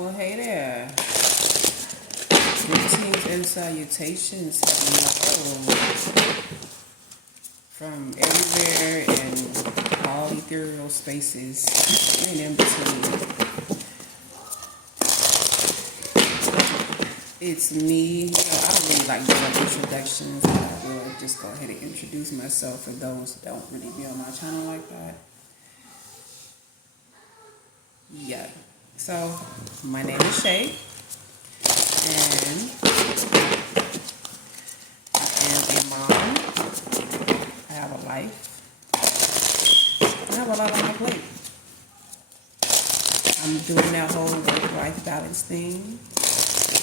Well, hey there. Greetings and salutations, hello, from everywhere and all ethereal spaces and in between. It's me. I don't really like doing introductions, but I will just go ahead and introduce myself for those that don't really be on my channel like that. Yeah. So, my name is Shay, and I am a mom. I have a life. I have a lot on my plate. I'm doing that whole work-life balance thing.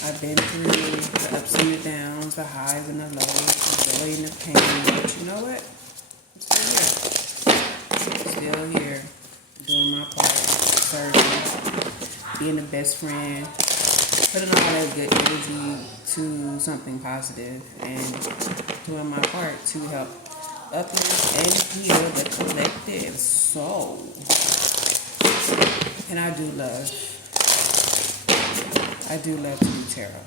I've been through the ups and the downs, the highs and the lows, the joy and the pain, but you know what? I'm still here, doing my part, serving, being the best friend, putting all that good energy to something positive, and doing my part to help uplift and heal the collective soul. And I do love to do tarot.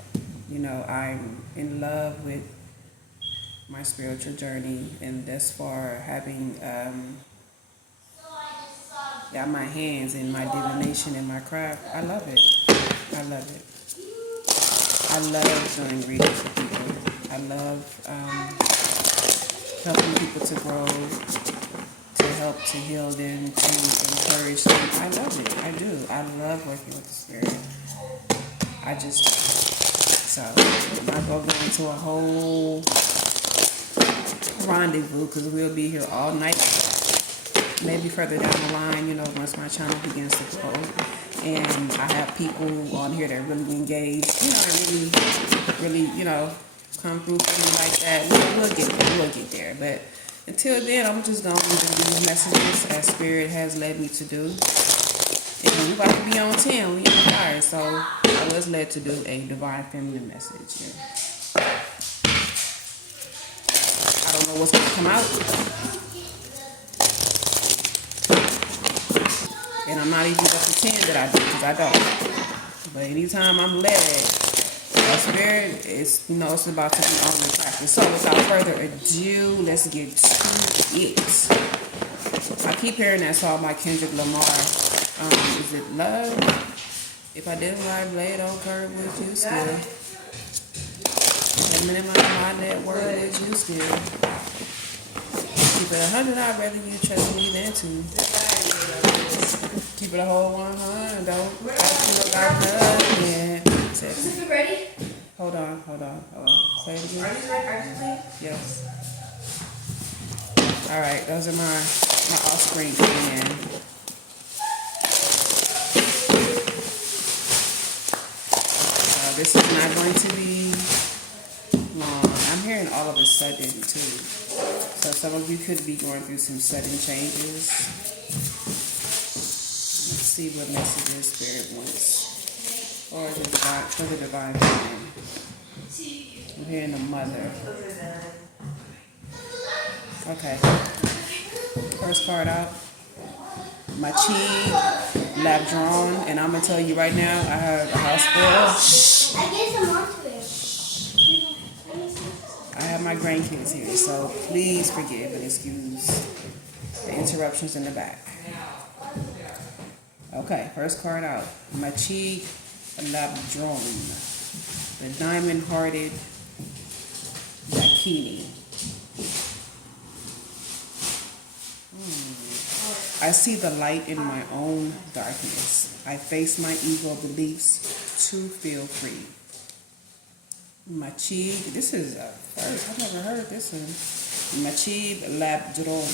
You know, I'm in love with my spiritual journey, and thus far having got my hands in my divination and my craft. I love it. I love it. I love doing readings for people. I love helping people to grow, to help to heal them, to encourage them. I love it. I do. I love working with the spirit. So I'm not going to go into a whole rendezvous because we'll be here all night. Maybe further down the line, you know, once my channel begins to grow. And I have people on here that really engage, you know, and really, you know, come through for me like that. We'll get there. But until then, I'm just going to do these messages as Spirit has led me to do. And we're about to be on 10, we on fire, so I was led to do a divine feminine message. Yeah. I don't know what's going to come out. And I'm not even going to pretend that I do, because I don't. But anytime I'm led, my spirit is, you know, it's about to be on the practice. So without further ado, let's get to it. I keep hearing that song by Kendrick Lamar. Is it love? If I didn't ride blade on curve, would you still? A minute my net worth, would you still? Keep it 100, I'd rather you trust me than to. Keep it a whole 100, don't. I feel like nothing. Is it ready? Hold on. Say it again. Are you ready? Yes. Alright, those are my offspring coming in. This is not going to be long. I'm hearing all of a sudden too. So some of you could be going through some sudden changes. Let's see what messages Spirit wants. Or for the divine feminine. I'm hearing the mother. Okay. First card out. Machi Labdron, and I'm gonna tell you right now, I have a house full. I get some onto it. I have my grandkids here, so please forgive and excuse the interruptions in the back. Okay, first card out. Machi Labdron, the diamond-hearted Dakini. I see the light in my own darkness. I face my ego beliefs to feel free. Machib, this is a first, I've never heard this one. Machib Labdron,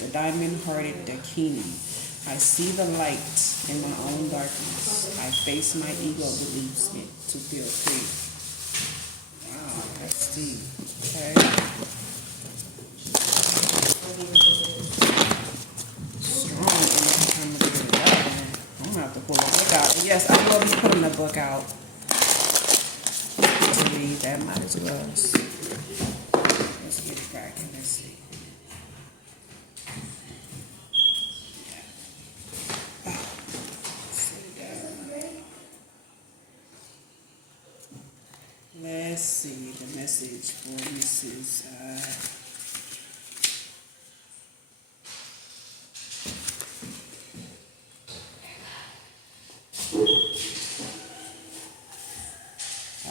the diamond-hearted Dakini. I see the light in my own darkness. I face my ego beliefs to feel free. Wow, that's deep. Okay. Have to pull the book out. Yes, I will be putting the book out to read. That might as well. Let's get it cracking. Let's see. message for Mrs.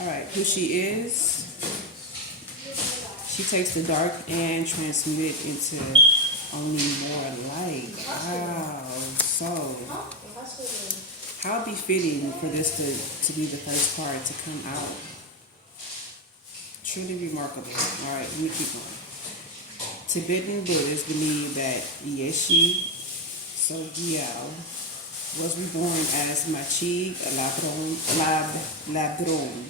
All right, who she is. She takes the dark and transmutes it into only more light. Wow. So, how befitting for this to be the first card to come out. Truly remarkable. All right, let me keep going. Tibetan Buddhists believe that Yeshi Sogyal was reborn as Machig Labdrong,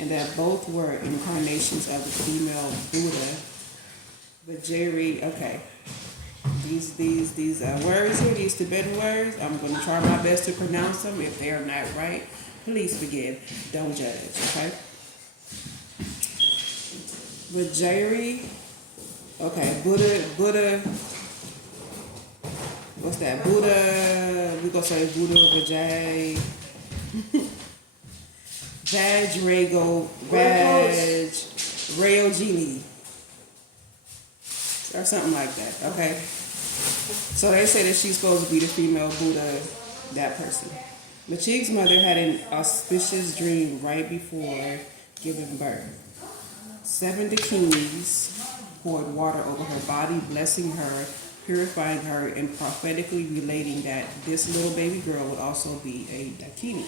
and that both were incarnations of the female Buddha. Vajayri, okay. These words here, these Tibetan words, I'm going to try my best to pronounce them. If they are not right, please forgive. Don't judge, okay? Vajayri, okay, Buddha, what's that? Buddha, we're going to say Buddha Vajay. Vajrayogini. Or something like that, okay? So they say that she's supposed to be the female Buddha, that person. Machig's mother had an auspicious dream right before giving birth. 7 dakinis poured water over her body, blessing her, purifying her, and prophetically relating that this little baby girl would also be a dakini.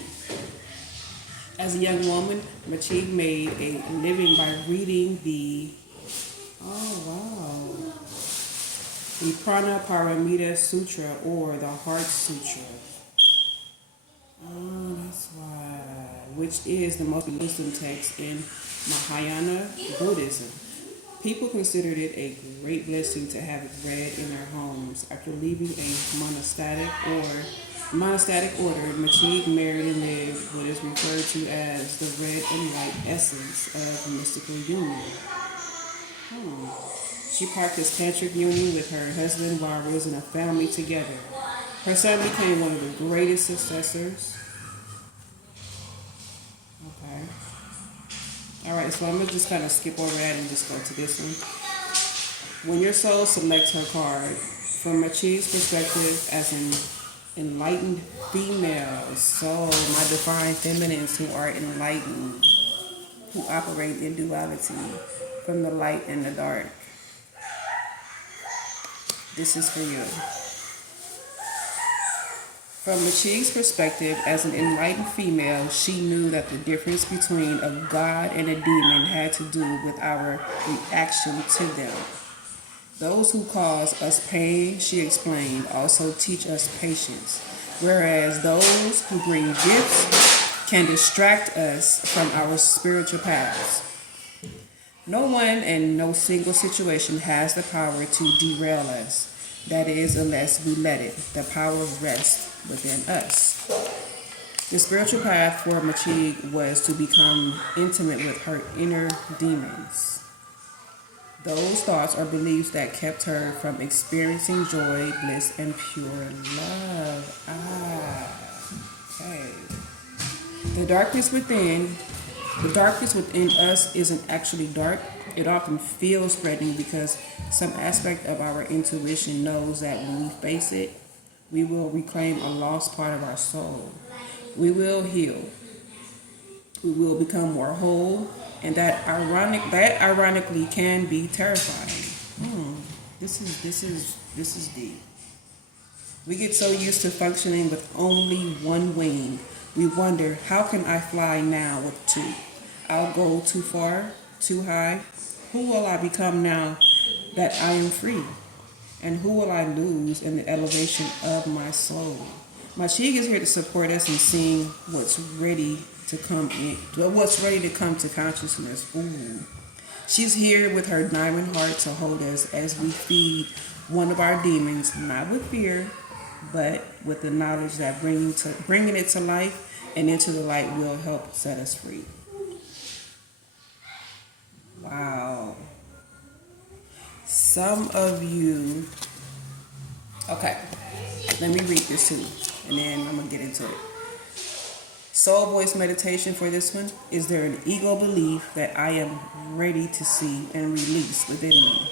As a young woman, Machig made a living by reading the Prana Paramita Sutra, or the Heart Sutra. Oh, that's why. Which is the most wisdom text in Mahayana Buddhism. People considered it a great blessing to have it read in their homes. After leaving a monastic order, Machig married and lived what is referred to as the red and white essence of mystical union. She practiced tantric union with her husband while raising a family together. Her son became one of the greatest successors. Okay. All right, so I'm going to just kind of skip over that and just go to this one. When your soul selects her card, from Machig's perspective as an enlightened female, so my divine feminines who are enlightened, who operate in duality from the light and the dark. This is for you. From Machig's perspective, as an enlightened female, she knew that the difference between a god and a demon had to do with our reaction to them. Those who cause us pain, she explained, also teach us patience, whereas those who bring gifts can distract us from our spiritual paths. No one and no single situation has the power to derail us. That is, unless we let it. The power rests within us. The spiritual path for Machig was to become intimate with her inner demons. Those thoughts or beliefs that kept her from experiencing joy, bliss, and pure love. Okay. The darkness within us isn't actually dark. It often feels threatening because some aspect of our intuition knows that when we face it, we will reclaim a lost part of our soul. We will heal. We will become more whole, and that ironically can be terrifying. This is deep. We get so used to functioning with only one wing. We wonder, how can I fly now with 2? I'll go too far, too high. Who will I become now that I am free? And who will I lose in the elevation of my soul? Machig is here to support us in seeing what's ready to come to consciousness. Ooh. She's here with her diamond heart to hold us as we feed one of our demons, not with fear, but with the knowledge that bringing it to life and into the light will help set us free. Wow. Some of you, okay, let me read this too, and then I'm going to get into it. Soul voice meditation for this one. Is there an ego belief that I am ready to see and release within me?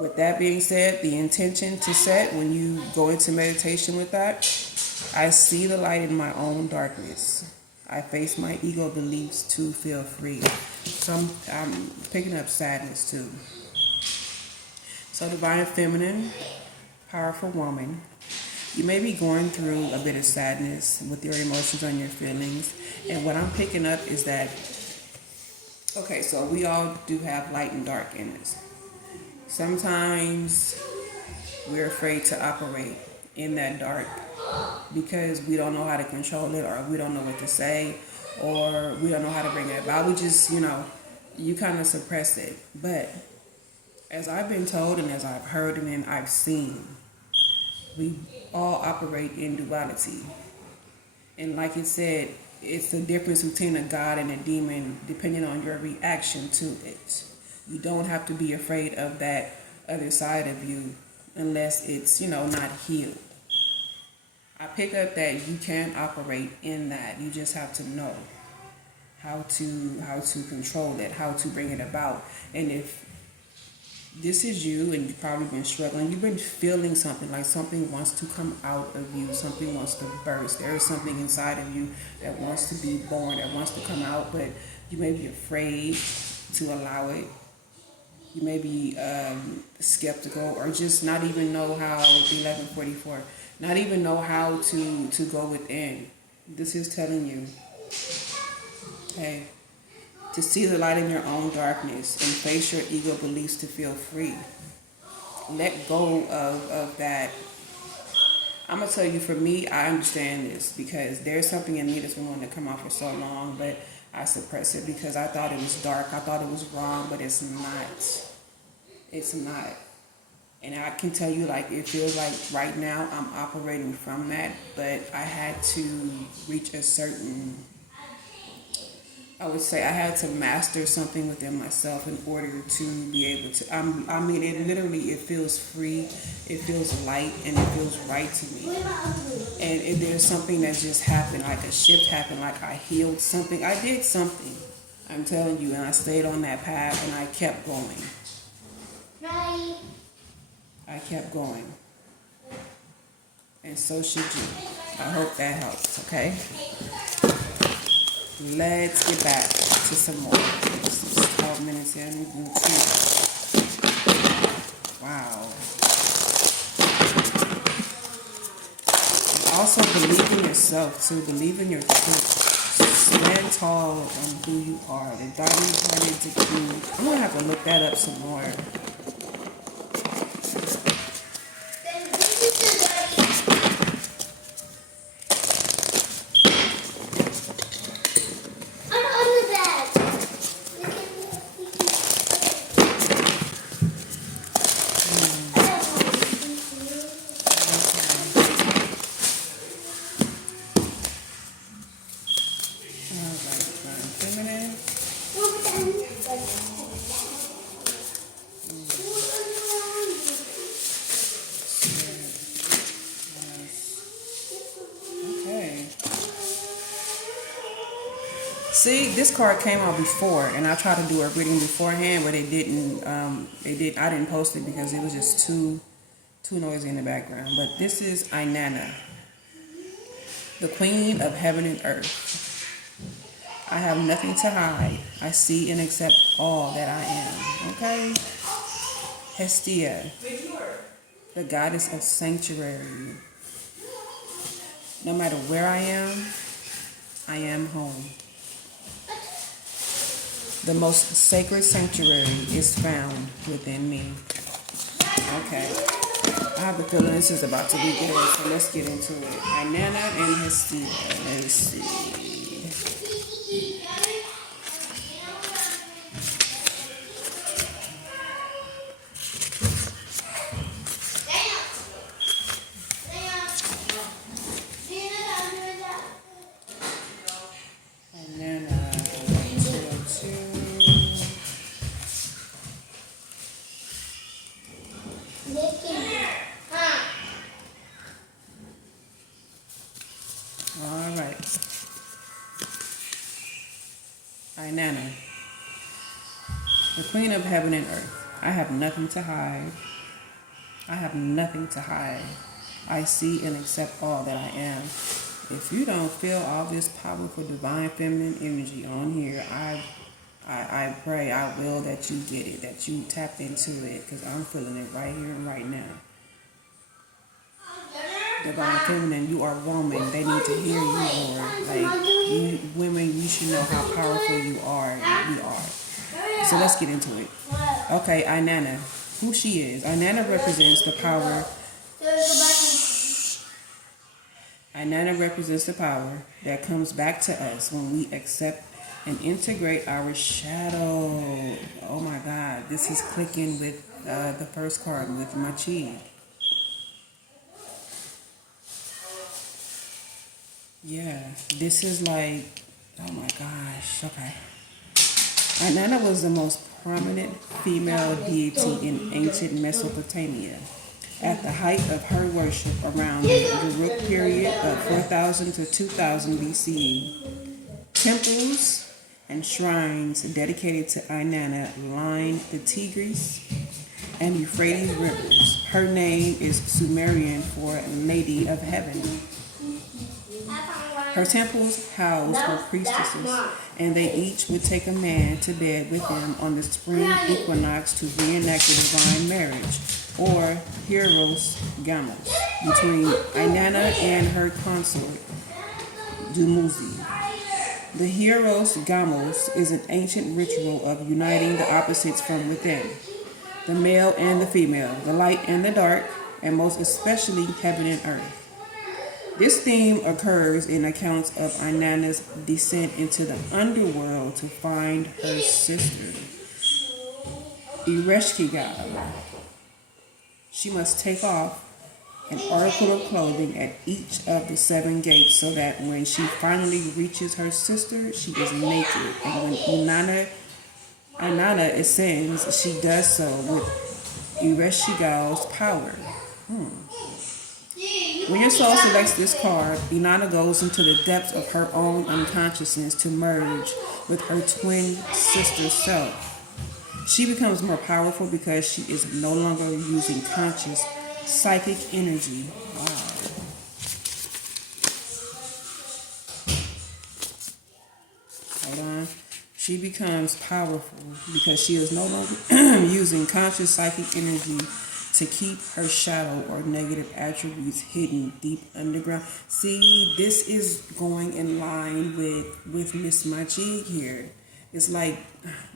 With that being said, the intention to set when you go into meditation with that, I see the light in my own darkness. I face my ego beliefs to feel free. So I'm picking up sadness too. So divine feminine, powerful woman. You may be going through a bit of sadness with your emotions and your feelings. And what I'm picking up is that, okay, so we all do have light and dark in us. Sometimes we're afraid to operate in that dark because we don't know how to control it, or we don't know what to say, or we don't know how to bring it about. We just, you kind of suppress it. But as I've been told and as I've heard and I've seen, we all operate in duality. And like it said, it's the difference between a God and a demon depending on your reaction to it. You don't have to be afraid of that other side of you unless it's, not healed. I pick up that you can operate in that. You just have to know how to control it, how to bring it about. And if this is you and you've probably been struggling, you've been feeling something, like something wants to come out of you, something wants to burst. There is something inside of you that wants to be born, that wants to come out, but you may be afraid to allow it. You may be skeptical, or just not even know how, 1144, not even know how to go within. This is telling you, hey, to see the light in your own darkness and face your ego beliefs to feel free. Let go of that. I'm going to tell you, for me, I understand this because there's something in me that's been wanting to come out for so long, but I suppress it because I thought it was dark. I thought it was wrong, but it's not. It's not. And I can tell you, like, it feels like right now I'm operating from that, but I had to reach a certain, I would say I had to master something within myself in order to be able to, it feels free, it feels light, and it feels right to me. And if there's something that just happened, like a shift happened, like I healed something, I did something, I'm telling you, and I stayed on that path and I kept going. Right. I kept going. And so should you. I hope that helps, okay? Let's get back to some more. This is 12 minutes in. Wow. Also believe in yourself too. Believe in your truth. Stand tall on who you are. The diamond hearted to king. I'm gonna have to look that up some more. See, this card came out before, and I tried to do a reading beforehand, but it didn't. I didn't post it because it was just too noisy in the background. But this is Inanna, the Queen of Heaven and Earth. I have nothing to hide. I see and accept all that I am. Okay. Hestia, the goddess of sanctuary. No matter where I am home. The most sacred sanctuary is found within me. Okay. I have a feeling this is about to be good, so let's get into it. Inanna and Hestia. Let's see. All Inanna, the queen of heaven and earth. I have nothing to hide. I have nothing to hide. I see and accept all that I am. If you don't feel all this powerful divine feminine energy on here, I pray, I will that you get it, that you tap into it, because I'm feeling it right here and right now. Divine feminine, you are woman. They need to hear you more. Like, you women, you should know how powerful you are. We are. So let's get into it. Okay, Inanna, who she is. Inanna represents the power. Inanna represents the power that comes back to us when we accept and integrate our shadow. Oh my God, this is clicking with the first card with Machi. Yeah, this is like, oh my gosh, okay. Inanna was the most prominent female deity in ancient Mesopotamia. At the height of her worship around the Uruk period of 4000 to 2000 BCE, temples and shrines dedicated to Inanna lined the Tigris and Euphrates rivers. Her name is Sumerian for Lady of Heaven. Her temples housed her priestesses, and they each would take a man to bed with them on the spring equinox to reenact the divine marriage, or Hieros Gamos, between Inanna and her consort, Dumuzi. The Hieros Gamos is an ancient ritual of uniting the opposites from within, the male and the female, the light and the dark, and most especially heaven and earth. This theme occurs in accounts of Inanna's descent into the underworld to find her sister, Ereshkigal. She must take off an article of clothing at each of the 7 gates so that when she finally reaches her sister, she is naked. And when Inanna ascends, she does so with Ereshkigal's power. When your soul selects this card, Inanna goes into the depths of her own unconsciousness to merge with her twin sister self. She becomes more powerful because she is no longer using conscious psychic energy. Wow. Hold on. She becomes powerful because she is no longer using conscious psychic energy to keep her shadow or negative attributes hidden deep underground. See, this is going in line with Miss Majid here. It's like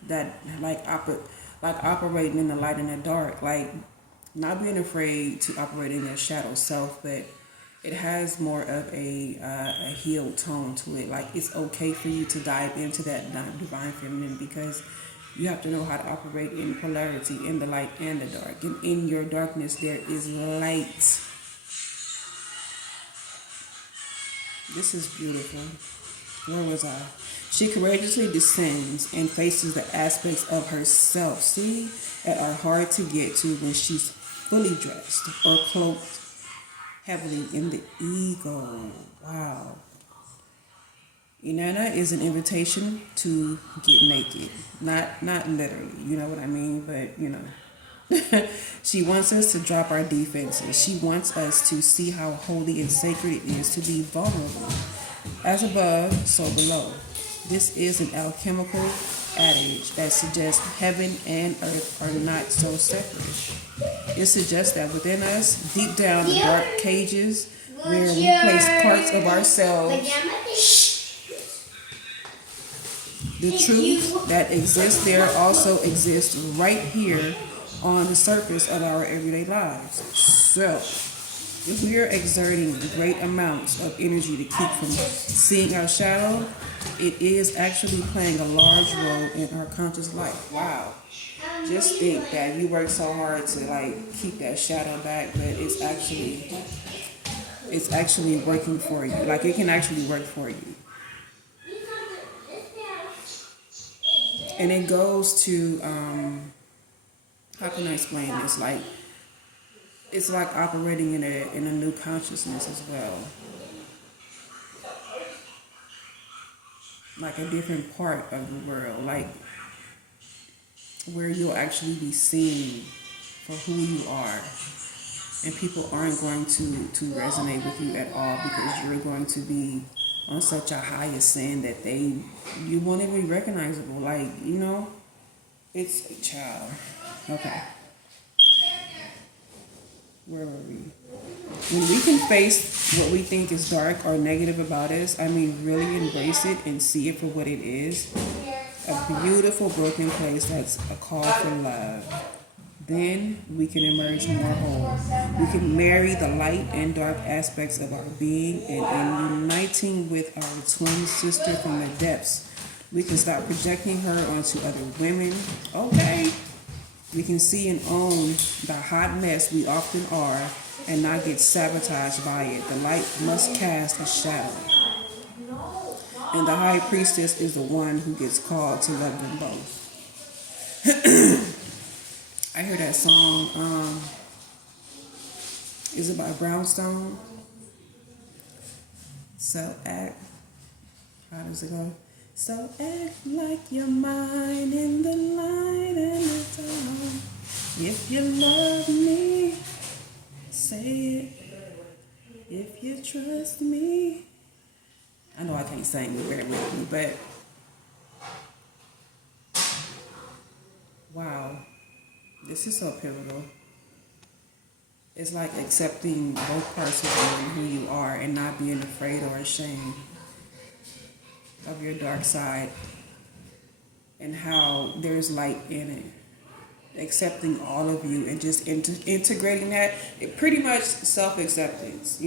that, like operating in the light and the dark, like not being afraid to operate in your shadow self, but it has more of a healed tone to it. Like, it's okay for you to dive into that divine feminine, because you have to know how to operate in polarity, in the light and the dark. And in your darkness, there is light. This is beautiful. Where was I? She courageously descends and faces the aspects of herself, see, that are hard to get to when she's fully dressed or cloaked heavily in the ego. Wow. Inanna is an invitation to get naked. Not literally, you know what I mean? But, you know. She wants us to drop our defenses. She wants us to see how holy and sacred it is to be vulnerable. As above, so below. This is an alchemical adage that suggests heaven and earth are not so separate. It suggests that within us, deep down the dark cages where we place parts of ourselves, the truth that exists there also exists right here on the surface of our everyday lives. So, if we are exerting great amounts of energy to keep from seeing our shadow, it is actually playing a large role in our conscious life. Wow. Just think that you work so hard to like keep that shadow back, but it's actually working for you. Like, it can actually work for you. And it goes to how can I explain this? Like, it's like operating in a new consciousness as well. like a different part of the world, like where you'll actually be seen for who you are, and people aren't going to resonate with you at all because you're going to be on such a high ascend that you won't even be recognizable. Like, it's a child. Okay. Where were we? When we can face what we think is dark or negative about us, really embrace it and see it for what it is, a beautiful broken place that's a call for love. Then we can emerge more whole. We can marry the light and dark aspects of our being, and in uniting with our twin sister from the depths, we can stop projecting her onto other women. Okay. We can see and own the hot mess we often are and not get sabotaged by it. The light must cast a shadow. And the high priestess is the one who gets called to love them both. I hear that song. Is it by Brownstone? So act. How does it go? So act like you're mine in the light and the dawn. If you love me, say it. If you trust me. I know I can't sing, bear with me, but wow, this is so pivotal. It's like accepting both parts of you and who you are and not being afraid or ashamed of your dark side and how there's light in it. Accepting all of you and just integrating that. It pretty much self-acceptance,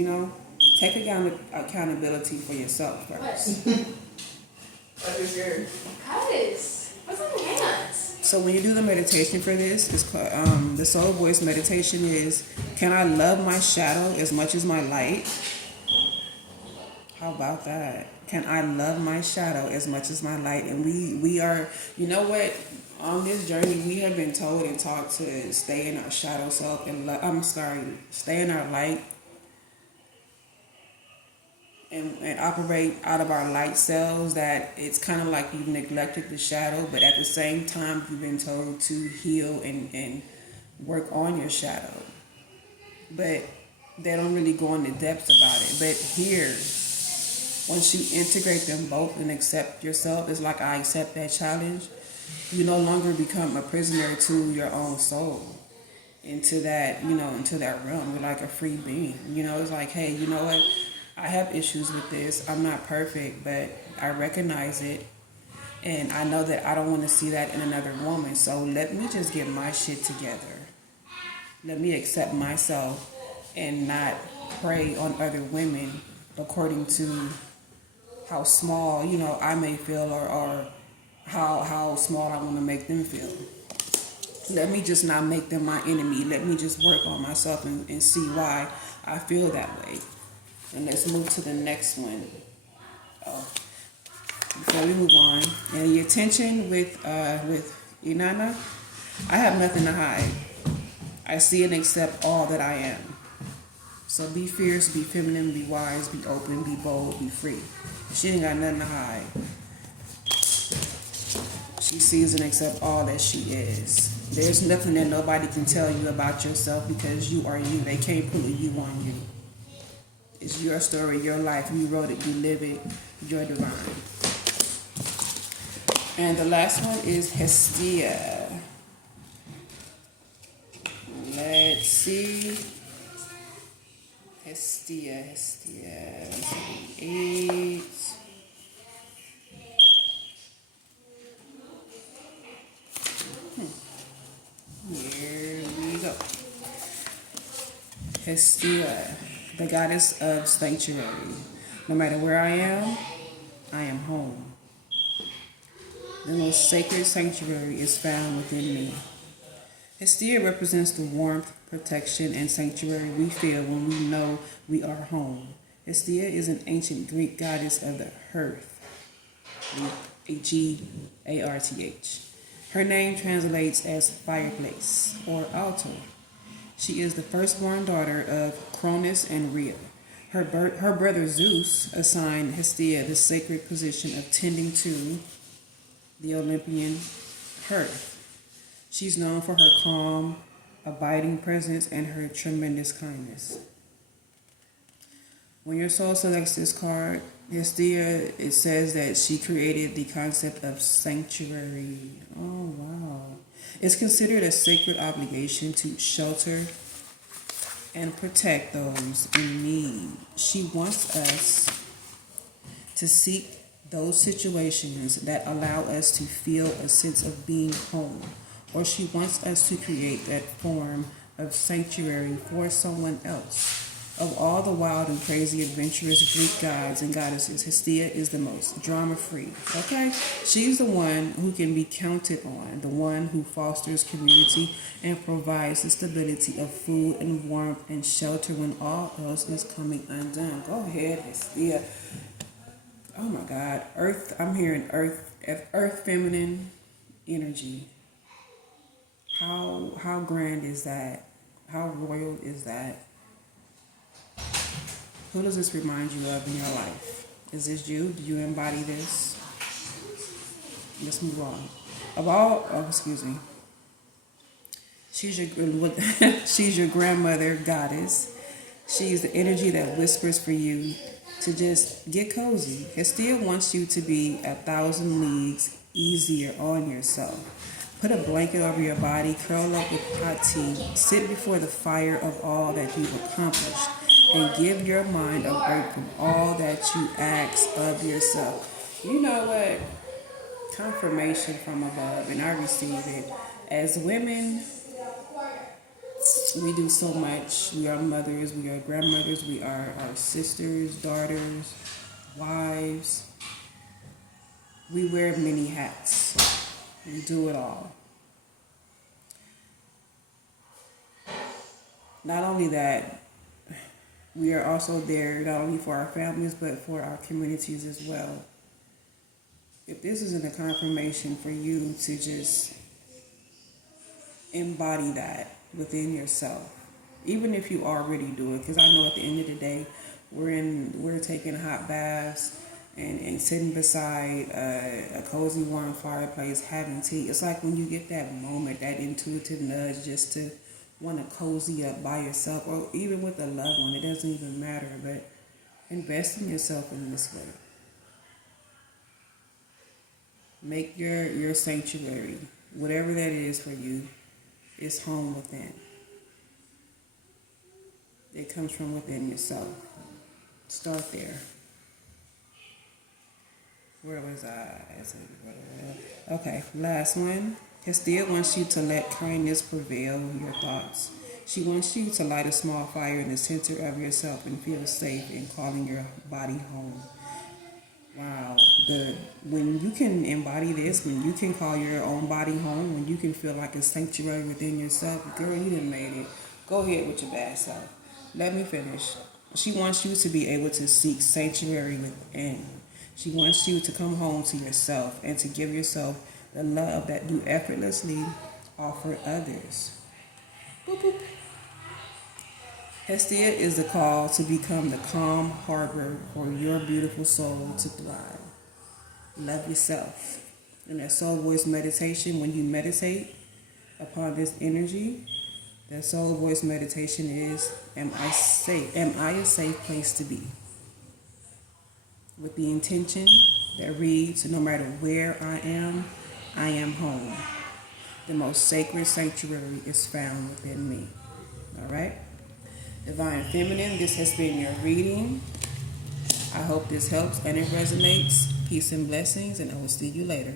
Take accountability for yourself first. What is yours? Guys, what's on your hands? So when you do the meditation for this, it's called, the soul voice meditation is, can I love my shadow as much as my light? How about that? Can I love my shadow as much as my light? And we are, on this journey, we have been told and taught to stay in our shadow self and stay in our light and operate out of our light selves. That it's kind of like you've neglected the shadow, but at the same time, you've been told to heal and work on your shadow. But they don't really go into depth about it. But here, once you integrate them both and accept yourself, it's like I accept that challenge. You no longer become a prisoner to your own soul, into that realm. You're like a free being. It's like, hey, you know what? I have issues with this. I'm not perfect, but I recognize it. And I know that I don't want to see that in another woman. So let me just get my shit together. Let me accept myself and not prey on other women according to how small, I may feel or how small I want to make them feel. Let me just not make them my enemy. Let me just work on myself and see why I feel that way. And let's move to the next one. Before we move on, and the attention with Inanna, I have nothing to hide. I see and accept all that I am. So be fierce, be feminine, be wise, be open, be bold, be free. She ain't got nothing to hide. She sees and accepts all that she is. There's nothing that nobody can tell you about yourself because you are you. They can't put a you on you. It's your story, your life. You wrote it, you live it. You're divine. And the last one is Hestia. Let's see. Hestia. 8. Here we go. Hestia, the goddess of sanctuary. No matter where I am home. The most sacred sanctuary is found within me. Hestia represents the warmth, protection, and sanctuary we feel when we know we are home. Hestia is an ancient Greek goddess of the hearth, Hearth. Her name translates as fireplace or altar. She is the firstborn daughter of Cronus and Rhea. Her brother Zeus assigned Hestia the sacred position of tending to the Olympian hearth. She's known for her calm, abiding presence and her tremendous kindness. When your soul selects this card, Hestia, it says that she created the concept of sanctuary. Oh, wow. It's considered a sacred obligation to shelter and protect those in need. She wants us to seek those situations that allow us to feel a sense of being home, or she wants us to create that form of sanctuary for someone else. Of all the wild and crazy adventurous Greek gods and goddesses, Hestia is the most drama-free, okay? She's the one who can be counted on, the one who fosters community and provides the stability of food and warmth and shelter when all else is coming undone. Go ahead, Hestia. Oh my God, Earth, I'm hearing Earth feminine energy. How grand is that? How royal is that? Who does this remind you of in your life? Is this you? Do you embody this? Let's move on. Excuse me. She's your grandmother goddess. She's the energy that whispers for you to just get cozy. Hestia wants you to be 1,000 leagues easier on yourself. Put a blanket over your body, curl up with hot tea, sit before the fire of all that you've accomplished, and give your mind a break from all that you ask of yourself. You know what? Confirmation from above, and I receive it. As women, we do so much. We are mothers, we are grandmothers, we are our sisters, daughters, wives. We wear many hats. We do it all. Not only that, we are also there not only for our families, but for our communities as well. If this isn't a confirmation for you to just embody that within yourself, even if you already do it, because I know at the end of the day, we're taking hot baths and sitting beside a cozy warm fireplace having tea. It's like when you get that moment, that intuitive nudge just to want to cozy up by yourself, or even with a loved one. It doesn't even matter, but invest in yourself in this way. Make your sanctuary, whatever that is for you, is home within. It comes from within yourself. Start there. Where was I? Okay, last one. Hestia wants you to let kindness prevail in your thoughts. She wants you to light a small fire in the center of yourself and feel safe in calling your body home. Wow. When you can embody this, when you can call your own body home, when you can feel like a sanctuary within yourself, girl, you done made it. Go ahead with your bad self. Let me finish. She wants you to be able to seek sanctuary within. She wants you to come home to yourself and to give yourself the love that you effortlessly offer others. Boop, boop. Hestia is the call to become the calm harbor for your beautiful soul to thrive. Love yourself. In that soul voice meditation, when you meditate upon this energy, that soul voice meditation is, am I safe? Am I a safe place to be? With the intention that reads, no matter where I am home. The most sacred sanctuary is found within me. All right? Divine Feminine, this has been your reading. I hope this helps and it resonates. Peace and blessings, and I will see you later.